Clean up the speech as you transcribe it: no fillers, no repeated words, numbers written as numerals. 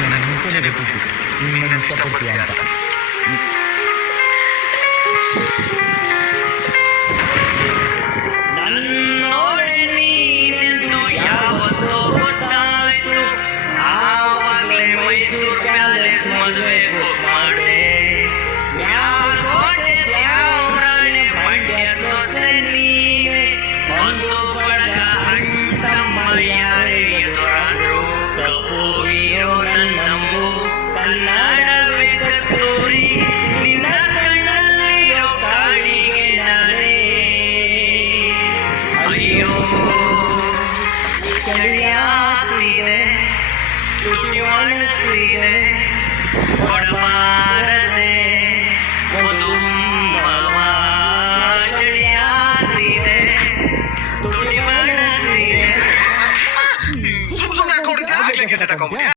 ನನಗೆ ಮುಂಚೆನೆ ಗೊತ್ತಿತ್ತು ನಿಮ್ಮನ್ನು ಇಷ್ಟಪಡ್ತೀಯ ಅಂತ. ನನ್ನೋಡೆ ನೀನೆಂದು ಯಾವತ್ತೋ ಗೊತ್ತಾಯ್ತು, ಆವಾಗಲೇ ಮೈಸೂರು ಪ್ಯಾಲೇಸ್ ಮದುವೆ ಬುಕ್ ಮಾಡಿದೆ. ಯಾಕೋಟೆ ತ್ಯಾವರಾಣೆ ಮಂಡ್ಯ ಸೊಸೆ ನೀನೆ, ಒಂದು ಬಳಗ ಅಂಟಮ್ಮ ಯಾರೇ ಎದುರಾದ್ರು ತಪ್ಪು ಇರೋ ನನ್ನಂಬು ಕನ್ನಡವೇ ಕಸ್ತೂರಿ, ನಿನ್ನ ಕಣ್ಣಲ್ಲಿರೋ ಕಾಳಿಗೆ ನಾನೇ. ಅಯ್ಯೋ ಚಳಿಯಾಗ್ತಿದೆ, ತುಟಿ ಒಣಗ್ತಿದೆ, ಕೊಡಬಾರದೆ ಒಂದು ಚಳಿಯಾಗ್ತಿದೆ, ತುಟಿ ಒಣಗ್ತಿದೆ.